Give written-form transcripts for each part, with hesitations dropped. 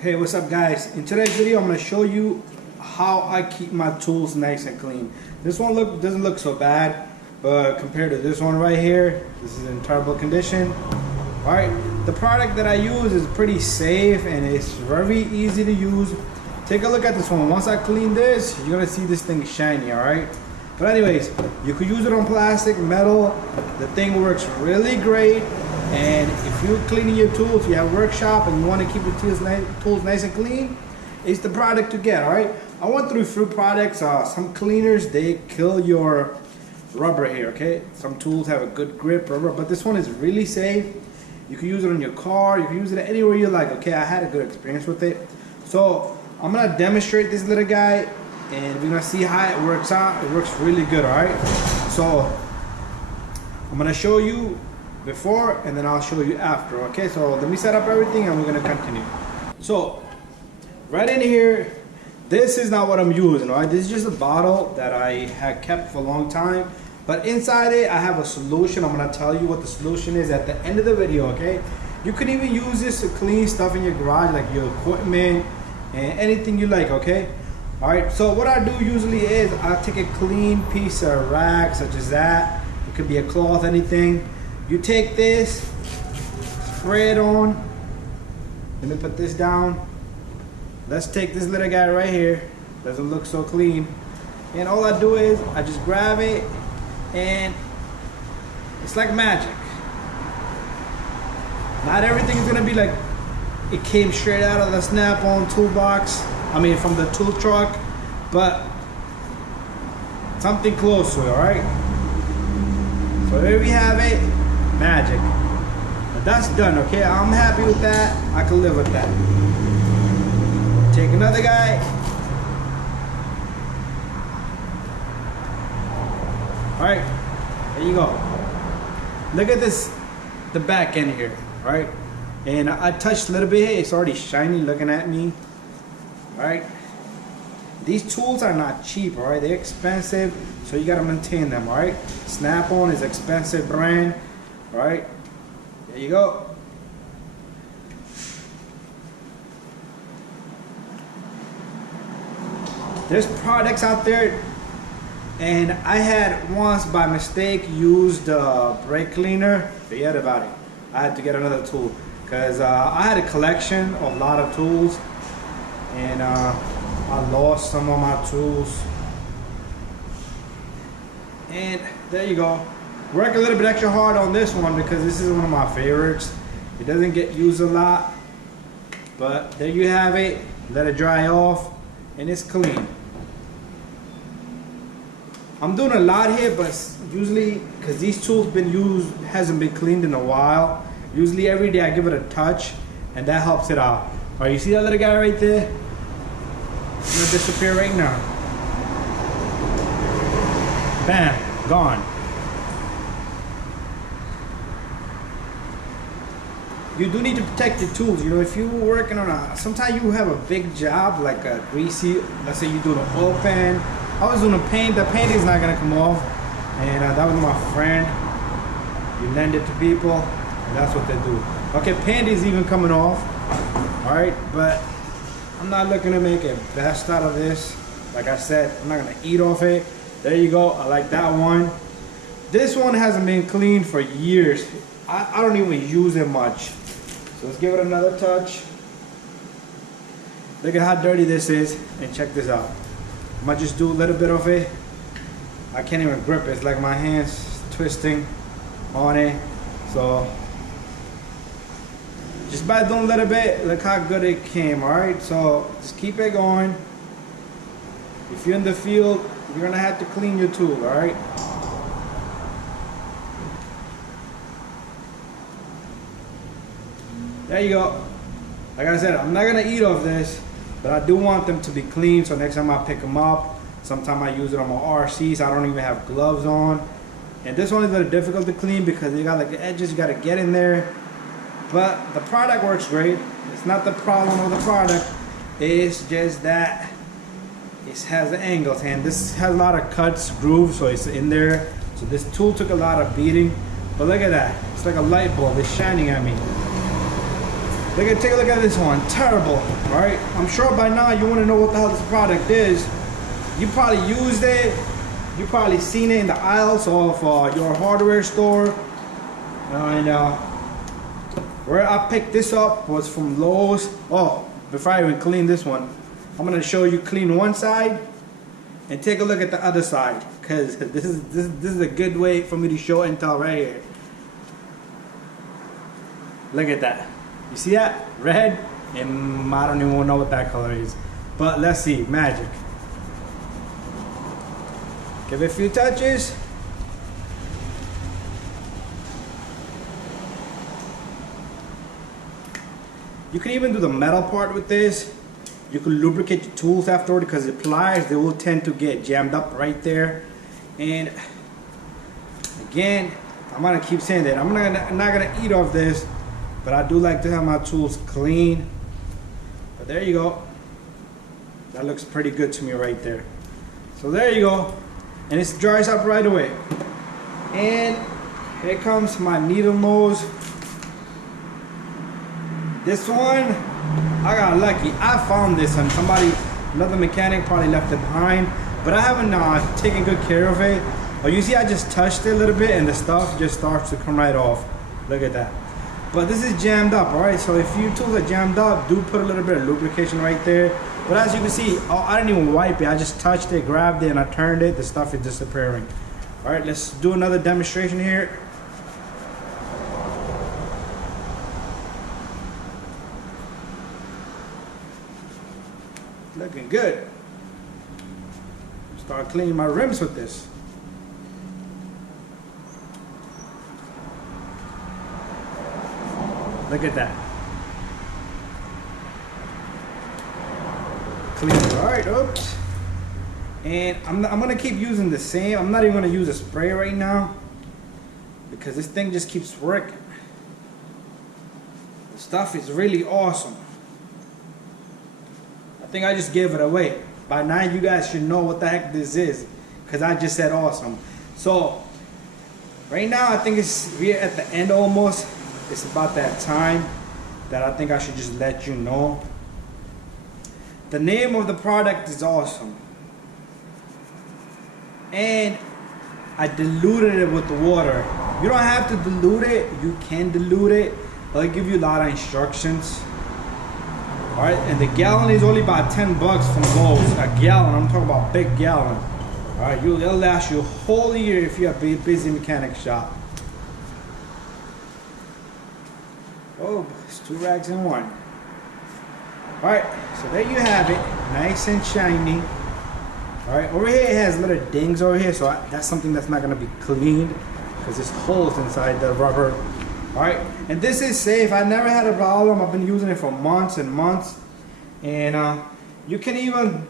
Hey, what's up guys? In today's video I'm going to show you how I keep my tools nice and clean. This one doesn't look so bad, but compared to this one right here, this is in terrible condition. Alright, the product that I use is pretty safe and it's very easy to use. Take a look at this one. Once I clean this, you're going to see this thing shiny, alright? But anyways, you could use it on plastic, metal. The thing works really great. And if you're cleaning your tools, you have a workshop and you want to keep your tools nice and clean, it's the product to get, all right? I went through a few products. Some cleaners, they kill your rubber here, okay? Some tools have a good grip, rubber, but this one is really safe. You can use it on your car. You can use it anywhere you like, okay? I had a good experience with it. So I'm going to demonstrate this little guy and we're going to see how it works out. It works really good, all right? So I'm going to show you before and then I'll show you after. Okay, so let me set up everything and we're gonna continue. So right in here, this is not what I'm using, right? This is just a bottle that I had kept for a long time, but inside it I have a solution. I'm gonna tell you what the solution is at the end of the video. Okay, you could even use this to clean stuff in your garage, like your equipment and anything you like. Okay, all right, so what I do usually is I take a clean piece of rag such as that. It could be a cloth, anything. You take this, spray it on. Let me put this down. Let's take this little guy right here. Doesn't look so clean. And all I do is I just grab it and it's like magic. Not everything is gonna be like it came straight out of the Snap-on toolbox. I mean from the tool truck, but something close to it, all right? So there we have it. Magic. But that's done, okay? I'm happy with that. I can live with that. Take another guy. Alright, there you go. Look at this, the back end here, right? And I touched a little bit, it's already shiny looking at me. Alright. These tools are not cheap, alright? They're expensive, so you gotta maintain them, alright? Snap-on is an expensive brand. All right, there you go. There's products out there, and I had once by mistake used brake cleaner. Forget about it. I had to get another tool because I had a collection of a lot of tools, and I lost some of my tools. And there you go. Work a little bit extra hard on this one because this is one of my favorites. It doesn't get used a lot, but there you have it. Let it dry off and it's clean. I'm doing a lot here, but usually because these tools hasn't been cleaned in a while, usually every day I give it a touch and that helps it out. All right, you see that little guy right there? It's gonna disappear right now. Bam, gone. You do need to protect your tools. You know, if you're working on sometimes you have a big job like a greasy, let's say you do the oil pan. I was doing the paint is not gonna come off. And that was my friend. You lend it to people, and that's what they do. Okay, paint is even coming off. All right, but I'm not looking to make a best out of this. Like I said, I'm not gonna eat off it. There you go, I like that one. This one hasn't been cleaned for years. I don't even use it much. So let's give it another touch. Look at how dirty this is, and check this out. I might just do a little bit of it. I can't even grip it. It's like my hands twisting on it. So just by doing a little bit, look how good it came, all right? So just keep it going. If you're in the field, you're gonna have to clean your tool, all right? There you go. Like I said, I'm not gonna eat off this, but I do want them to be clean, so next time I pick them up, sometimes I use it on my RCs. I don't even have gloves on. And this one is very difficult to clean because you got like the edges, you gotta get in there. But the product works great. It's not the problem of the product. It's just that it has the angles, and this has a lot of cuts, grooves, so it's in there. So this tool took a lot of beating. But look at that. It's like a light bulb. It's shining at me. Take a look at this one. Terrible, right? I'm sure by now you want to know what the hell this product is. You probably used it. You probably seen it in the aisles of your hardware store. And where I picked this up was from Lowe's. Oh, before I even clean this one, I'm gonna show you clean one side and take a look at the other side, because this is a good way for me to show and tell right here. Look at that. You see that? Red, and I don't even know what that color is. But let's see, magic. Give it a few touches. You can even do the metal part with this. You can lubricate your tools afterward, because the pliers, they will tend to get jammed up right there. And again, I'm gonna keep saying that. I'm not gonna eat off this, but I do like to have my tools clean. But there you go. That looks pretty good to me right there. So there you go. And it dries up right away. And here comes my needle nose. This one, I got lucky. I found this and another mechanic probably left it behind, but I haven't taken good care of it. But you see, I just touched it a little bit and the stuff just starts to come right off. Look at that. But this is jammed up, all right? So if your tools are jammed up, do put a little bit of lubrication right there. But as you can see, I didn't even wipe it. I just touched it, grabbed it, and I turned it. The stuff is disappearing. All right, let's do another demonstration here. Looking good. Start cleaning my rims with this. Look at that. Clean. All right, oops. And I'm gonna keep using the same. I'm not even gonna use a spray right now, because this thing just keeps working. The stuff is really awesome. I think I just gave it away. By now you guys should know what the heck this is, because I just said awesome. So right now I think we're at the end almost. It's about that time that I think I should just let you know. The name of the product is awesome. And I diluted it with the water. You don't have to dilute it. You can dilute it. They'll give you a lot of instructions. All right, and the gallon is only about 10 bucks from Lowe's. A gallon, I'm talking about big gallon. All right, it'll last you a whole year if you have a busy mechanic shop. Oh, it's 2 rags in one. All right, so there you have it, nice and shiny. All right, over here it has little dings over here, so that's something that's not gonna be cleaned, because there's holes inside the rubber. All right, and this is safe. I never had a problem. I've been using it for months and months. And you can even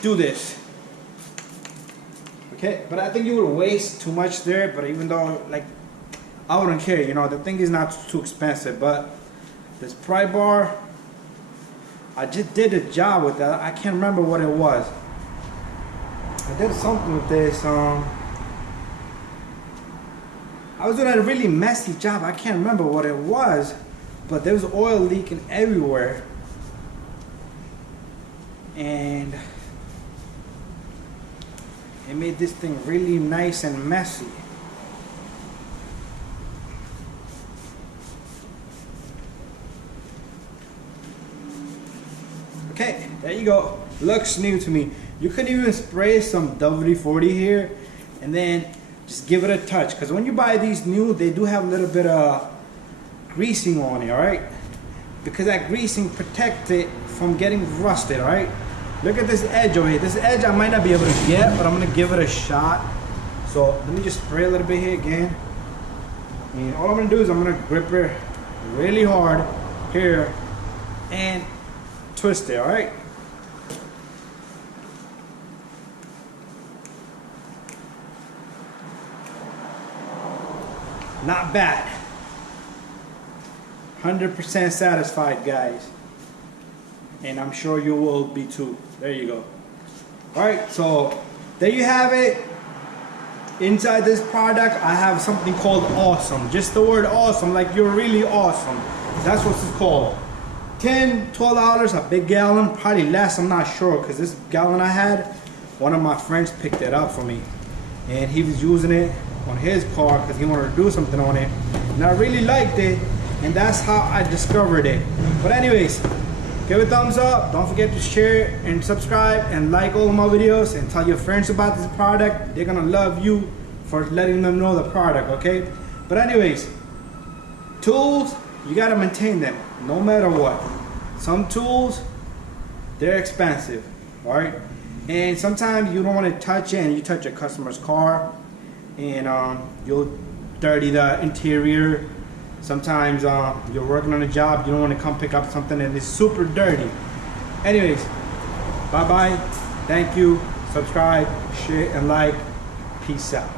do this. Okay, but I think you would waste too much there, but even though, like, I wouldn't care, you know, the thing is not too expensive. But this pry bar, I just did a job with that. I can't remember what it was. I did something with this. I was doing a really messy job. I can't remember what it was, but there was oil leaking everywhere. And it made this thing really nice and messy. Okay, there you go. Looks new to me. You could even spray some WD-40 here and then just give it a touch, because when you buy these new, they do have a little bit of greasing on it, all right? Because that greasing protects it from getting rusted, all right? Look at this edge over here. This edge I might not be able to get, but I'm gonna give it a shot. So let me just spray a little bit here again. And all I'm gonna do is I'm gonna grip it really hard here and twist it, all right? Not bad. 100% satisfied, guys. And I'm sure you will be too. There you go. All right, so there you have it. Inside this product, I have something called awesome. Just the word awesome, like you're really awesome. That's what it's called. $10, $12, a big gallon, probably less, I'm not sure, because this gallon I had, one of my friends picked it up for me. And he was using it on his car because he wanted to do something on it. And I really liked it, and that's how I discovered it. But anyways, give it a thumbs up. Don't forget to share and subscribe and like all of my videos and tell your friends about this product. They're gonna love you for letting them know the product, okay? But anyways, tools, you gotta maintain them no matter what. Some tools, they're expensive, all right? And sometimes you don't want to touch it, and you touch a customer's car and you'll dirty the interior. Sometimes you're working on a job, you don't want to come pick up something and it's super dirty. Anyways, bye bye, thank you, subscribe, share and like, peace out.